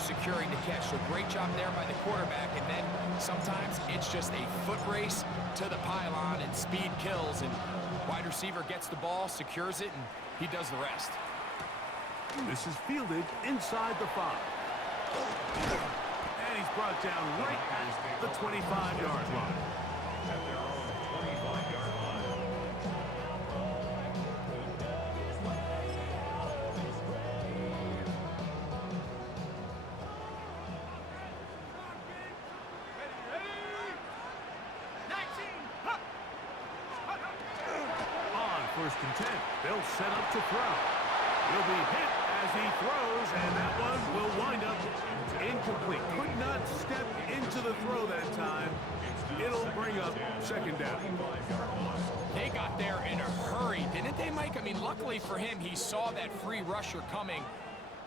securing the catch. So great job there by the quarterback. And then sometimes it's just a foot race to the pylon and speed kills. And wide receiver gets the ball, secures it, and he does the rest. This is fielded inside the 5. And he's brought down right at the 25-yard line. At their own 25-yard line. On 1st and 10, they'll set up to throw. He'll be hit as he throws, and that one will wind up incomplete. Could not step into the throw that time. It'll bring up 2nd down. They got there in a hurry, didn't they, Mike? I mean, luckily for him, he saw that free rusher coming,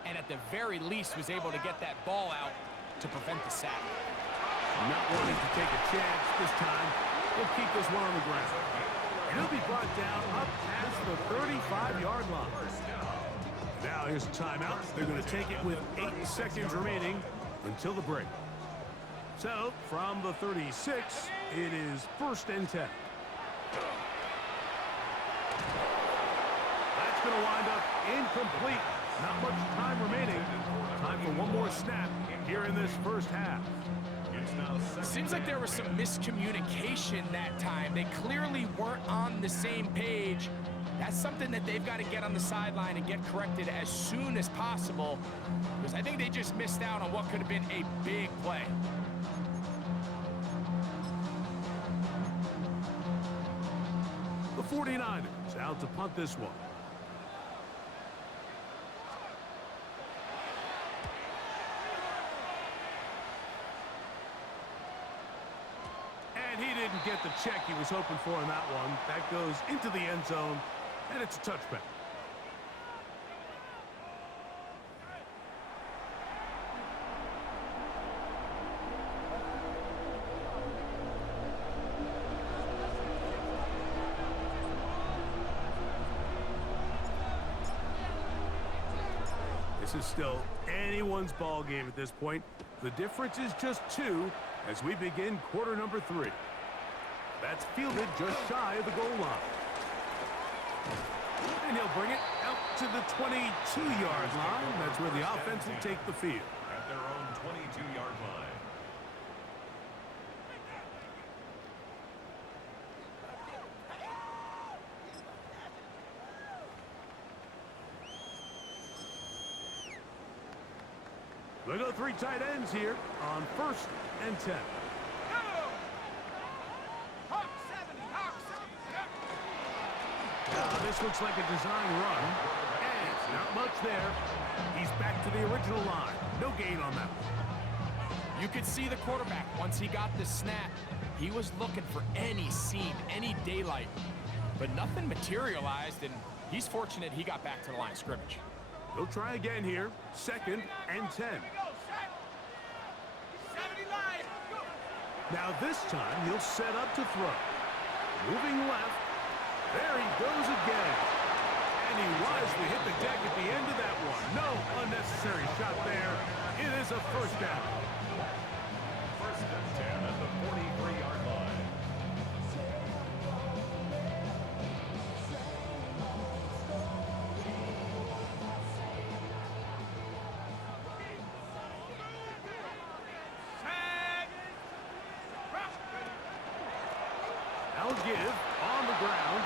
and at the very least was able to get that ball out to prevent the sack. Not wanting to take a chance this time. We'll keep this one on the ground. And he'll be brought down up past the 35-yard line. Now here's a timeout. They're going to take it with 8 seconds remaining until the break. So, from the 36, it is 1st and 10. That's going to wind up incomplete. Not much time remaining. Time for one more snap here in this first half. Seems like there was some miscommunication that time. They clearly weren't on the same page. That's something that they've got to get on the sideline and get corrected as soon as possible, because I think they just missed out on what could have been a big play. The 49ers out to punt this one. And he didn't get the check he was hoping for in that one. That goes into the end zone, and it's a touchback. This is still anyone's ball game at this point. The difference is just 2 as we begin quarter number 3. That's fielded just shy of the goal line. And he'll bring it out to the 22-yard line. That's where the offense will take the field. At their own 22-yard line. They go 3 tight ends here on 1st and 10. This looks like a design run, and not much there. He's back to the original line. No gain on that one. You could see the quarterback, once he got the snap, he was looking for any seam, any daylight, but nothing materialized, and he's fortunate he got back to the line of scrimmage. He'll try again here, 2nd and 10. Now this time he'll set up to throw. Moving left. There he goes again. And he wisely hit the deck at the end of that one. No unnecessary shot there. It is a 1st down. 1st and 10 at the 43-yard line. I'll give on the ground.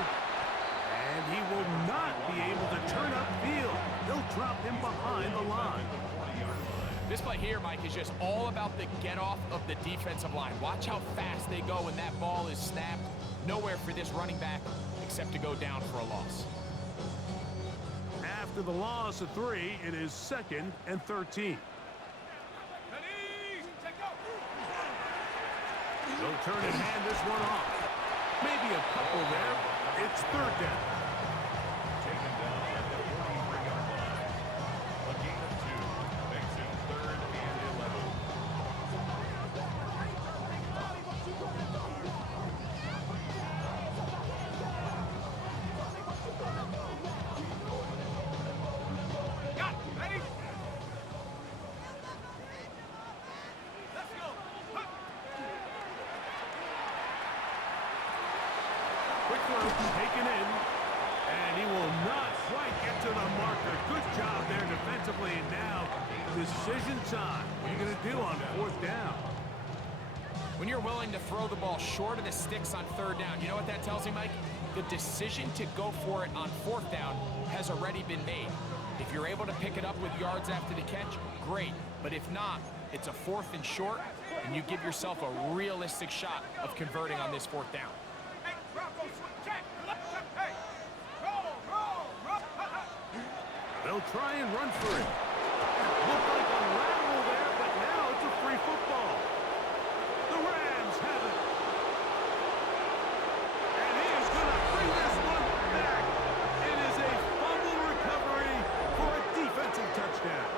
And he will not be able to turn upfield. They'll drop him behind the line. This play here, Mike, is just all about the get-off of the defensive line. Watch how fast they go when that ball is snapped. Nowhere for this running back except to go down for a loss. After the loss of 3, it is 2nd and 13. They'll turn and hand this one off. Maybe a couple there. It's 3rd down. Taken down at the 43-yard line. A gain of 2 makes it 3rd and 11. corner, taken in. And he will not quite get to the marker. Good job there defensively. And now, decision time. What are you going to do on fourth down? When you're willing to throw the ball short of the sticks on third down, you know what that tells me, Mike? The decision to go for it on fourth down has already been made. If you're able to pick it up with yards after the catch, great. But if not, it's a 4th and short, and you give yourself a realistic shot of converting on this fourth down. They'll try and run for it. Looked like a lateral there, but now it's a free football. The Rams have it. And he is going to bring this one back. It is a fumble recovery for a defensive touchdown.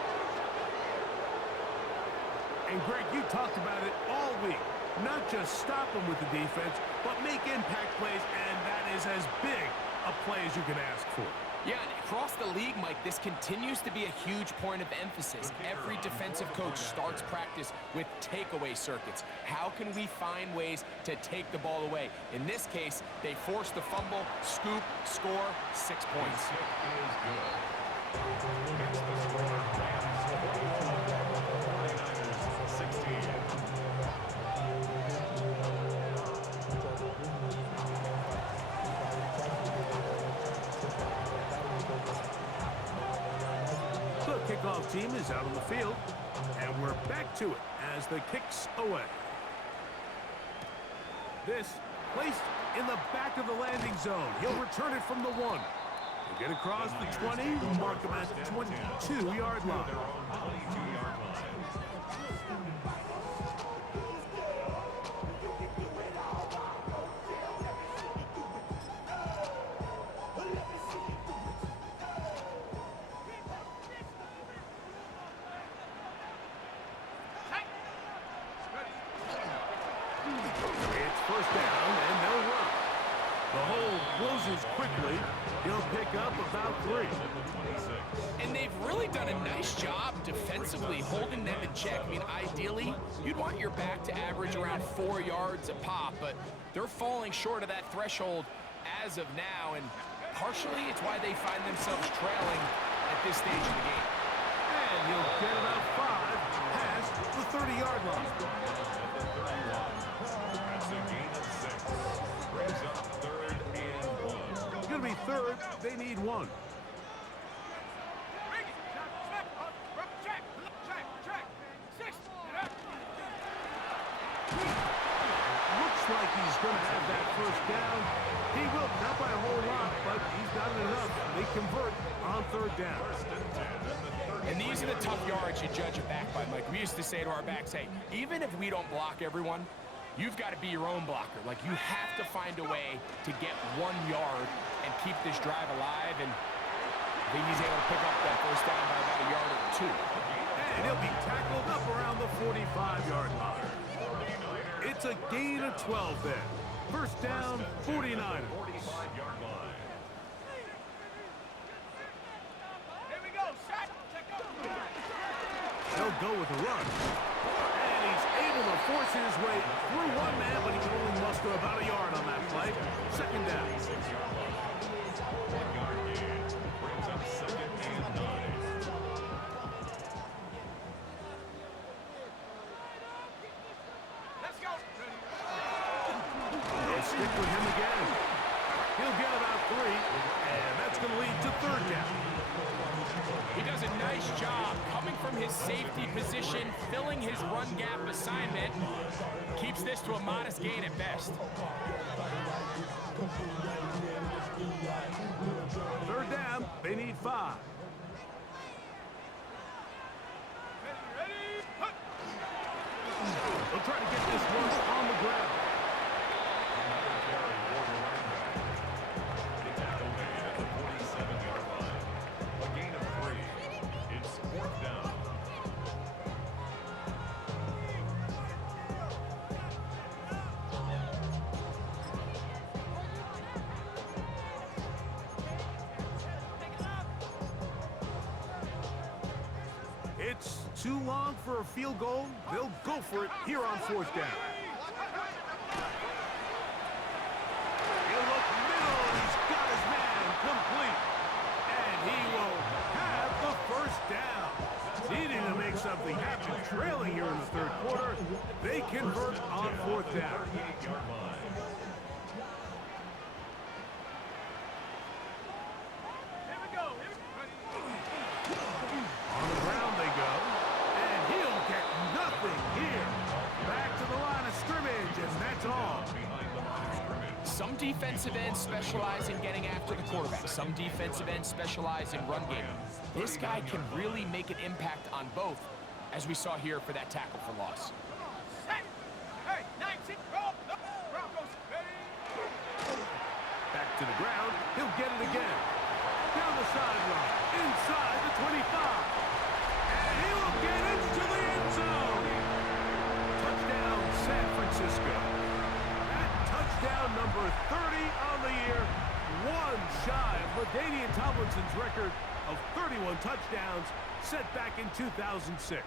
And Greg, you talked about it all week. Not just stop them with the defense, but make impact plays, and that is as big a play as you can ask for. Yeah, and across the league, Mike, this continues to be a huge point of emphasis. Every defensive coach starts practice with takeaway circuits. How can we find ways to take the ball away? In this case, they forced the fumble, scoop, score, 6 points. Is good. Here's the score. Rams 49ers 16. The kickoff team is out on the field, and we're back to it as the kick's away. This placed in the back of the landing zone. He'll return it from the 1. He'll get across the 20, mark him at the 22-yard line. Their own 22-yard line. It's first down, and they'll run. The hole closes quickly. He'll pick up about 3. And they've really done a nice job defensively holding them in check. I mean, ideally, you'd want your back to average around 4 yards a pop, but they're falling short of that threshold as of now, and partially it's why they find themselves trailing at this stage of the game. And he'll get about 5 past the 30-yard line. That's a gain of 6. Brings up 3rd and 1. It's going to be 3rd. They need 1. Looks like he's going to have that first down. He will, not by a whole lot, but he's got it enough. They convert on 3rd down. And these are the tough yards you judge a back by, Mike. We used to say to our backs, hey, even if we don't block everyone, you've got to be your own blocker. Like, you have to find a way to get 1 yard and keep this drive alive. And I think he's able to pick up that first down by about a yard or 2. And he'll be tackled up around the 45-yard line. It's a gain of 12 then. First down, 49ers. 45-yard line. He'll go with a run. And he's able to force his way through 1 man, but he can only muster about a yard on that play. Second down. 6-yard line. 1-yard gain. Brings up 2nd and 9. They'll stick with him again. He'll get about 3, and that's going to lead to 3rd down. He does a nice job coming from his safety position, filling his run gap assignment. Keeps this to a modest gain at best. 3rd down, they need 5. They'll try to get this one on the ground. The tackle made at the 47-yard line. A gain of 3. It's 4th down. It's too long for a field goal. They'll go for it here on 4th down. He'll look middle, something happen. Trailing here in the third quarter. They convert on fourth down. On the ground they go. And he'll get nothing here. Back to the line of scrimmage, and that's all. Some defensive ends specialize in getting after the quarterback. Some defensive ends specialize in run game. This guy can really make an impact on both, as we saw here for that tackle for loss. Back to the ground. He'll get it again. Down the sideline. Inside the 25. And he will get into the end zone. Touchdown, San Francisco. That touchdown number 30 on the year. One shy of LaDainian Tomlinson's record of 31 touchdowns set back in 2006.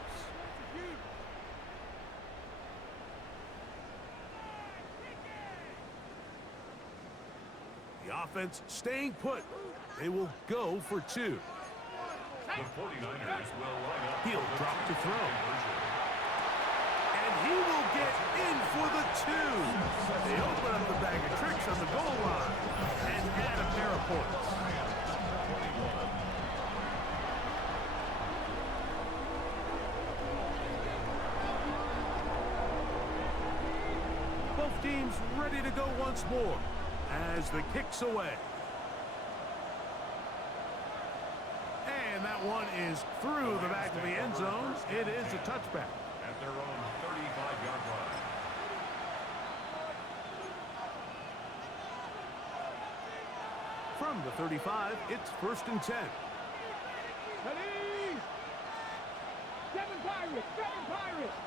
The offense staying put. They will go for two. The 49ers will line up. He'll drop to throw. And he will get in for the two. They open up the bag of tricks on the goal line and add a pair of points. Both teams ready to go once more as the kick's away. And that one is through the back of the end zone. It is a touchback. At their own 35-yard line. From the 35, it's 1st and 10. Ready? Seven Pirates! Seven Pirates!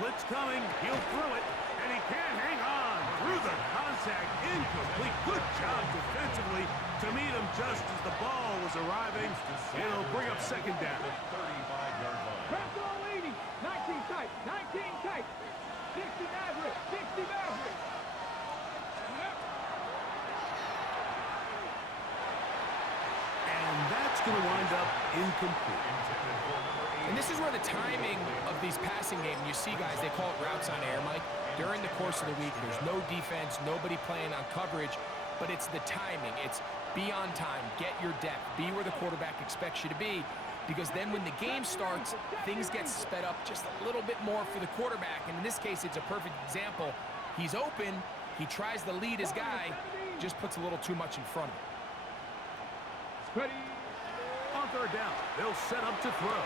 Blitz coming. He'll throw it. And he can't hang on. Through the contact. Incomplete. Good job defensively to meet him just as the ball was arriving. It'll bring up second down. 35-yard line. Press all 80! 19 tight! 19 tight! 60 Maverick! 60 Maverick! And that's going to wind up incomplete. And this is where the timing of these passing games, you see guys, they call it routes on air, Mike. During the course of the week, there's no defense, nobody playing on coverage, but it's the timing. It's be on time, get your depth, be where the quarterback expects you to be, because then when the game starts, things get sped up just a little bit more for the quarterback. And in this case, it's a perfect example. He's open, he tries to lead his guy, just puts a little too much in front of him. Ready? On third down, they'll set up to throw.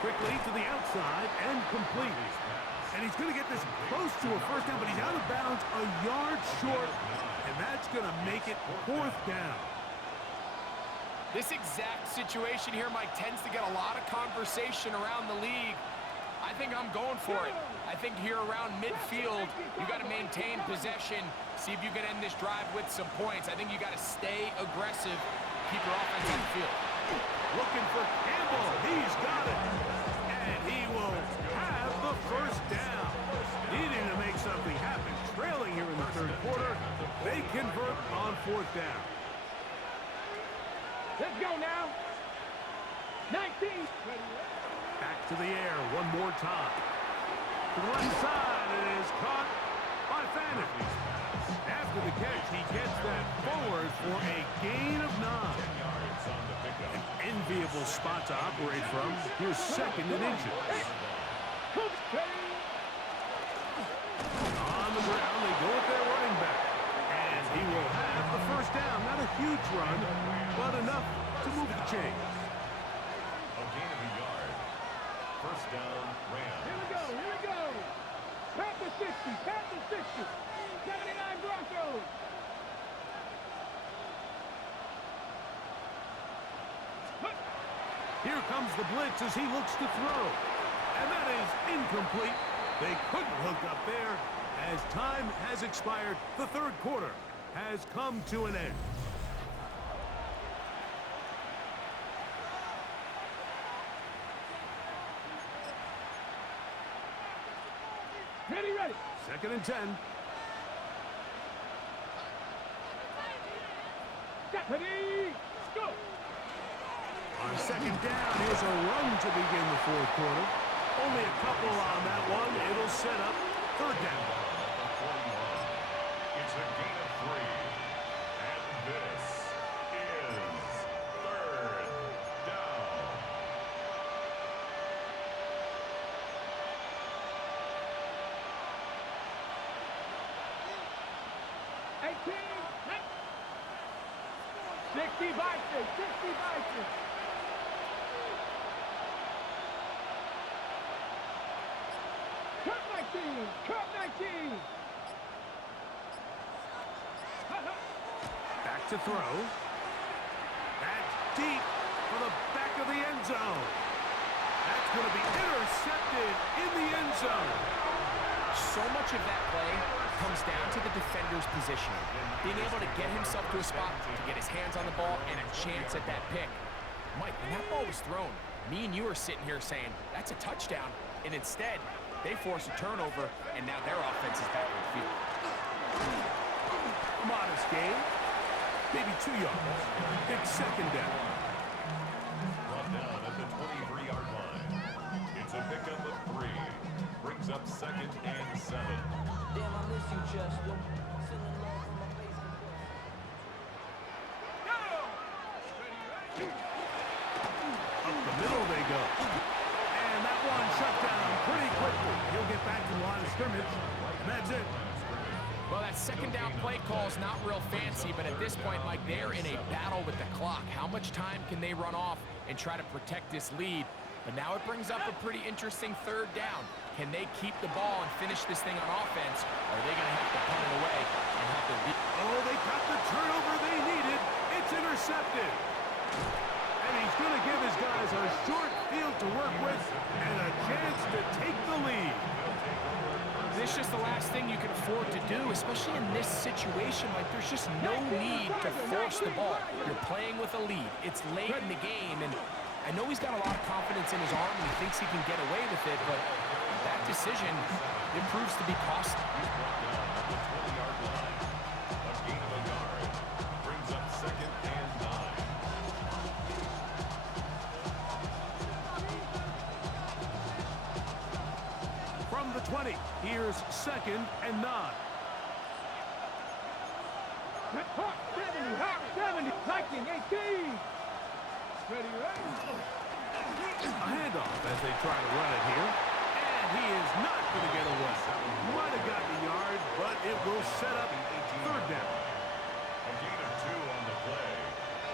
Quickly to the outside and complete. And he's going to get this close to a first down, but he's out of bounds a yard short, and that's going to make it fourth down. This exact situation here, Mike, tends to get a lot of conversation around the league. I think I'm going for it. I think here around midfield, you got to maintain possession, see if you can end this drive with some points. I think you got to stay aggressive, keep your offense on the field. Looking for Campbell. He's got it. And he will have the first down. Needing to make something happen. Trailing here in the third quarter. They convert on fourth down. Let's go now! 19! Back to the air one more time. To the left side. It is caught by Fannin. After the catch, he gets that forward for a gain of 9. An enviable spot to operate from. Here's second and inches. On the ground, they go with their running back. And he will have the first down. Not a huge run, but enough to move the chains. A gain of a yard. First down, Rams. Here we go! Here we go! Panthers 60! Panthers 60! 79 Broncos! Here comes the blitz as he looks to throw. And that is incomplete. They couldn't hook up there as time has expired. The third quarter has come to an end. Ready, ready! Second and 10. Ready! Go! On second down, here's a run to begin the fourth quarter. Only a couple on that one. It'll set up third down. It's a gain of 3. And this is third down. Cut 19. Back to throw. That's deep for the back of the end zone. That's going to be intercepted in the end zone. So much of that play comes down to the defender's positioning. Being able to get himself to a spot to get his hands on the ball and a chance at that pick. Mike, when that ball was thrown, me and you are sitting here saying, that's a touchdown. And instead, they force a turnover, and now their offense is back on the field. A modest gain. Maybe 2 yards. It's second down. Brought down at the 23-yard line. It's a pickup of 3. Brings up second and 7. Damn, I miss you, Chester. Sending love from my face and Up the middle they go. And that one shut down pretty quickly. He'll get back to the line of scrimmage. And that's it. Well, that second down play call is not real fancy, but at this point, Mike, they're in a battle with the clock. How much time can they run off and try to protect this lead? But now it brings up a pretty interesting third down. Can they keep the ball and finish this thing on offense, or are they going to have to punt it away and have to beat? Oh, they got the turnover they needed. It's intercepted. And he's going to give his guys a short field to work with and a chance to take the lead. This is just the last thing you can afford to do, especially in this situation. Like, there's just no need to force the ball. You're playing with a lead. It's late in the game, and I know he's got a lot of confidence in his arm and he thinks he can get away with it, but that decision, it proves to be costly. The 20-yard line. A gain of a yard. Brings up second and 9. From the 20, here's second and 9. Hawk 70, Hawk 70, Viking 18. Ready, ready. A handoff as they try to run it here. And he is not going to get away. Might have gotten a yard, but it will set up third down. A gain of 2 on the play.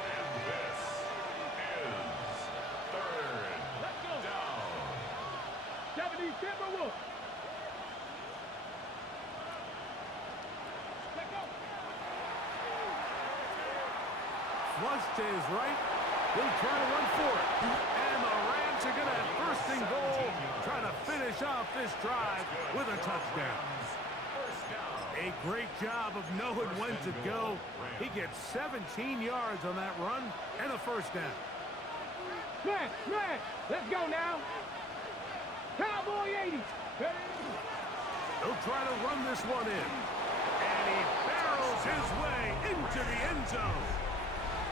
And this is third down. 70, Timberwolves. Let's go. Flush to his right. He'll try to run for it. And the Rams are going to have first and goal, trying to finish off this drive with a touchdown. A great job of knowing when to go. He gets 17 yards on that run and a first down. Smash, smash. Let's go now. Cowboy 80. He'll try to run this one in. And he barrels his way into the end zone.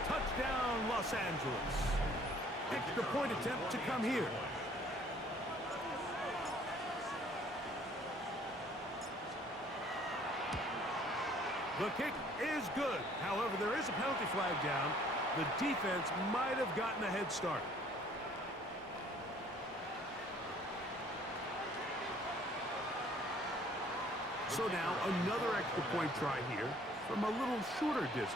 Touchdown, Los Angeles. Extra point attempt to come here. The kick is good. However, there is a penalty flag down. The defense might have gotten a head start. So now another extra point try here from a little shorter distance.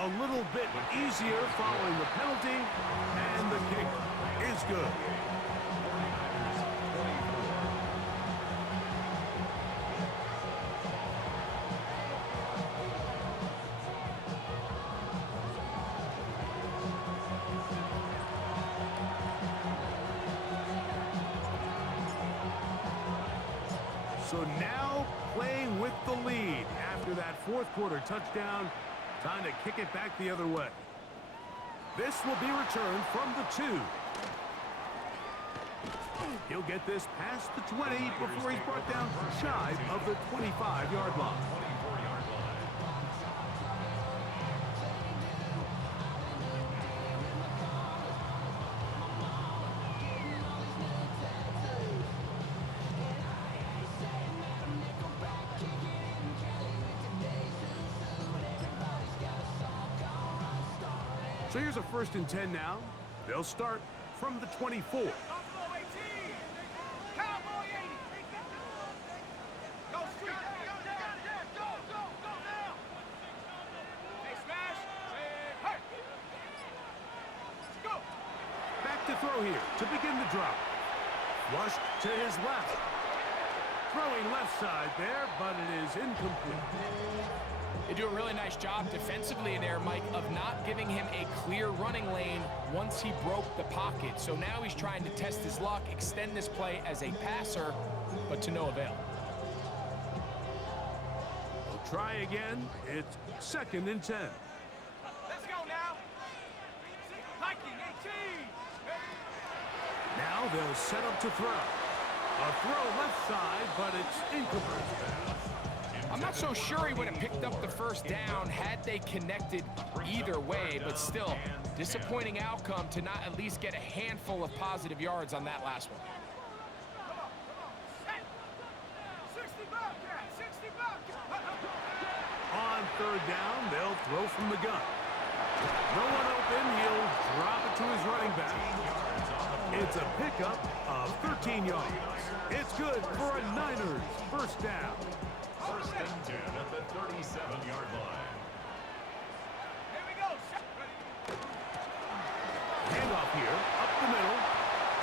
A little bit easier following the penalty, and the kick is good. So now playing with the lead after that fourth quarter touchdown. Time to kick it back the other way. This will be returned from the 2. He'll get this past the 20 before he's brought down shy of the 25-yard line. 24-yard line. So here's a 1st and 10 now. They'll start from the 24. Buffalo 18. Cowboy 80. Go, Street. Go now. Hey, smash. Hey. Let's go. Back to throw here to begin the drop. Flushed to his left. Throwing left side there, but it is incomplete. They do a really nice job defensively there, Mike, of not giving him a clear running lane once he broke the pocket. So now he's trying to test his luck, extend this play as a passer, but to no avail. We'll try again. It's 2nd and 10. Let's go now. Hiking 18. Now they'll set up to throw. A throw left side, but it's incomplete. I'm not so sure he would have picked up the 1st down had they connected either way, but still, disappointing outcome to not at least get a handful of positive yards on that last one. Come on. Set. 60 Bobcat. 60 Bobcat. On 3rd down, they'll throw from the gun. No one open. He'll drop it to his running back. It's a pickup of 13 yards. It's good for a Niners 1st down. 1st and 10 at the 37-yard line. Here we go. Handoff here, up the middle,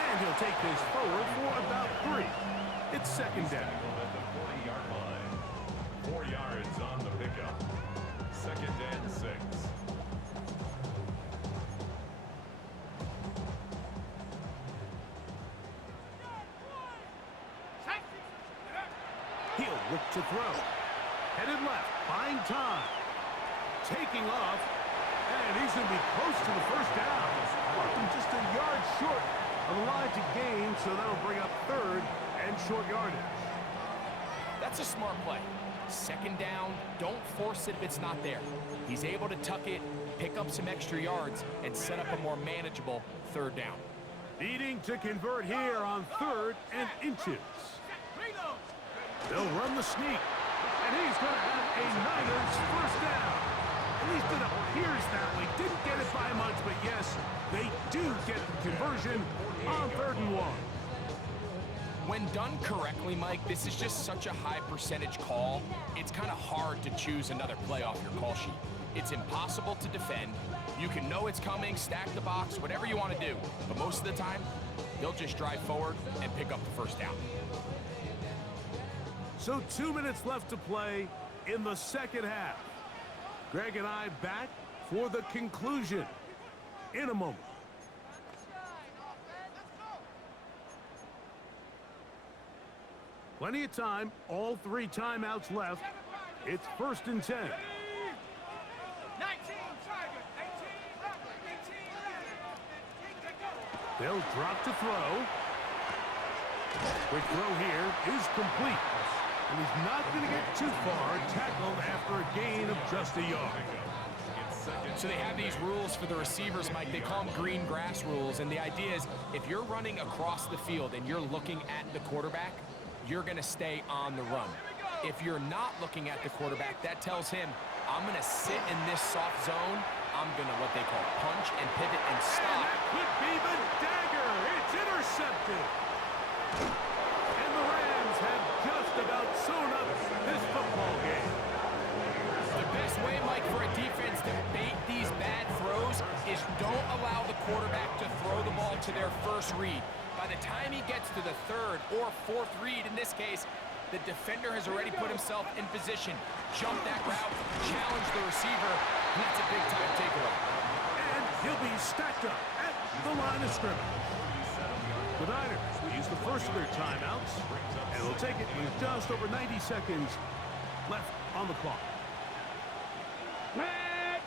and he'll take this forward for about 3. It's 2nd down. At the 40-yard line. 4 yards on the pickup. 2nd and 6. He'll look to throw. Headed left, buying time. Taking off, and he's going to be close to the 1st down. Just a yard short of the line to gain, so that'll bring up 3rd and short yardage. That's a smart play. 2nd down, don't force it if it's not there. He's able to tuck it, pick up some extra yards, and set up a more manageable 3rd down. Needing to convert here on 3rd and inches. Reload. They'll run the sneak, and he's going to have a Niners 1st down. At least it appears that way. Didn't get it by much, but yes, they do get the conversion on 3rd and 1. When done correctly, Mike, this is just such a high percentage call. It's kind of hard to choose another play off your call sheet. It's impossible to defend. You can know it's coming, stack the box, whatever you want to do. But most of the time, they'll just drive forward and pick up the 1st down. So 2 minutes left to play in the 2nd half. Greg and I back for the conclusion in a moment. Plenty of time, all 3 timeouts left. It's 1st and 10. 19 Tiger. 18 They'll drop to throw. Quick throw here is complete. And he's not going to get too far, tackled after a gain of just a yard. So they have these rules for the receivers, Mike. They call them green grass rules. And the idea is if you're running across the field and you're looking at the quarterback, you're going to stay on the run. If you're not looking at the quarterback, that tells him, I'm going to sit in this soft zone. I'm going to what they call punch and pivot and stop. And that could be the dagger. It's intercepted. And the Rams have just about sewn up this football game. The best way, Mike, for a defense to bait these bad throws is don't allow the quarterback to throw the ball to their 1st read. By the time he gets to the 3rd or 4th read, in this case, the defender has already put himself in position, jump that route, challenge the receiver, and that's a big-time takeaway. And he'll be stacked up at the line of scrimmage. The Niners will use the first of their timeouts, and will take it with just over 90 seconds left on the clock. Flag.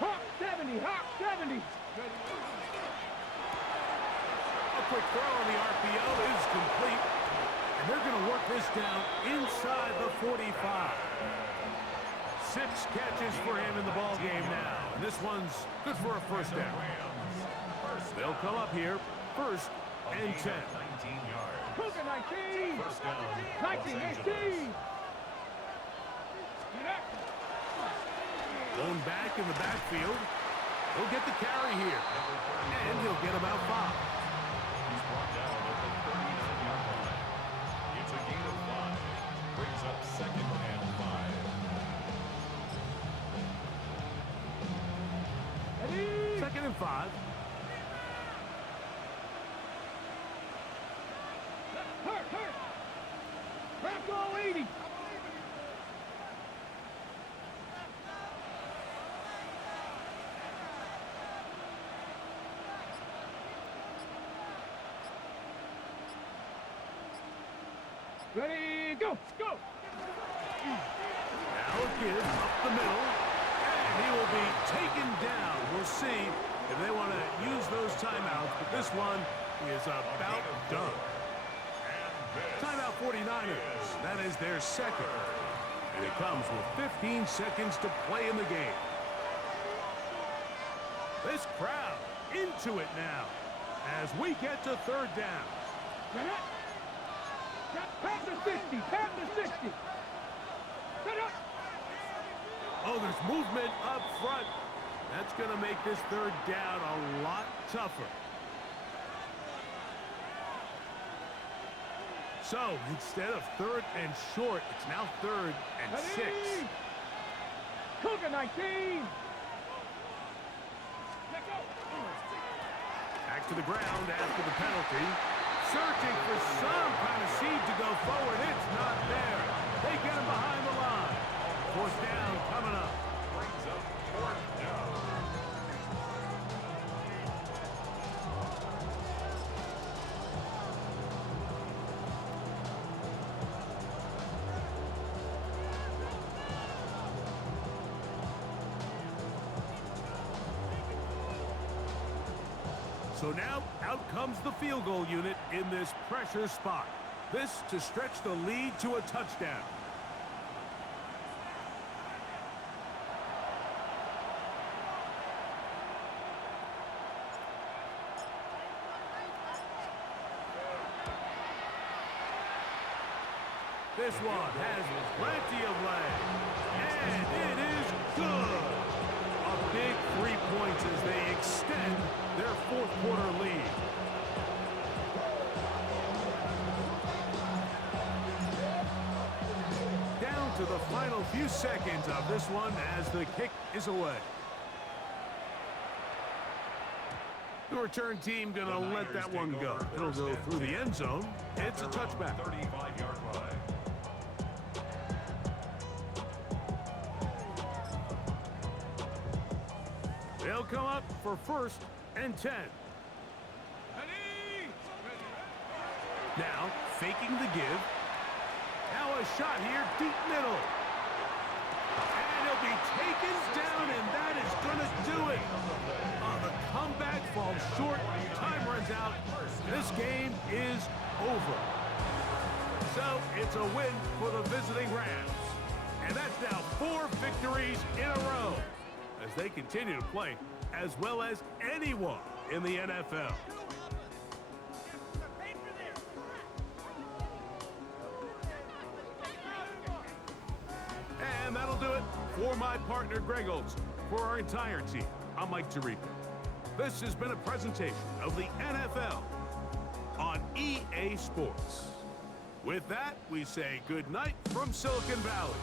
Hawk 70. Hawk 70. A quick throw on the RPO is complete. And they're going to work this down inside the 45. 6 catches for him in the ball game now. And this one's good for a first down. They'll come up here, 1st and 10. 19 yards. Cougar 19. First down. 19, 18. Going back in the backfield. He'll get the carry here. And he'll get about 5. He's brought down at the 39-yard line. It's a gain of 5. Brings up 2nd and 5. Ready? 2nd and 5. Hurt. Back all 80. Ready, go! Now a give up the middle. And he will be taken down. We'll see if they want to use those timeouts. But this one is about done. Timeout 49ers. That is their 2nd. And it comes with 15 seconds to play in the game. This crowd into it now as we get to 3rd down. Pass the 60, pass the 60. Set up. Oh, there's movement up front. That's going to make this 3rd down a lot tougher. So, instead of 3rd and short, it's now 3rd and 6. Cougar 19. Let go. Back to the ground after the penalty. Searching for some kind of seed to go forward. It's not there. They get him behind the line. 4th down coming up. Brings up 4th down. So now, out comes the field goal unit in this pressure spot. This to stretch the lead to a touchdown. This one has plenty of legs. And it is good. A big 3 points as they extend their 4th quarter lead. Down to the final few seconds of this one as the kick is away. The return team gonna let that one go. It'll go through the end zone. It's a touchback. 35-yard line. They'll come up for 1st and 10. Now, faking the give. Now a shot here, deep middle. And he'll be taken down, and that is going to do it. The comeback falls short. Time runs out. This game is over. So, it's a win for the visiting Rams. And that's now 4 victories in a row as they continue to play as well as anyone in the NFL. And that'll do it for my partner, Greg Olson. For our entire team, I'm Mike Tirico. This has been a presentation of the NFL on EA Sports. With that, we say good night from Silicon Valley.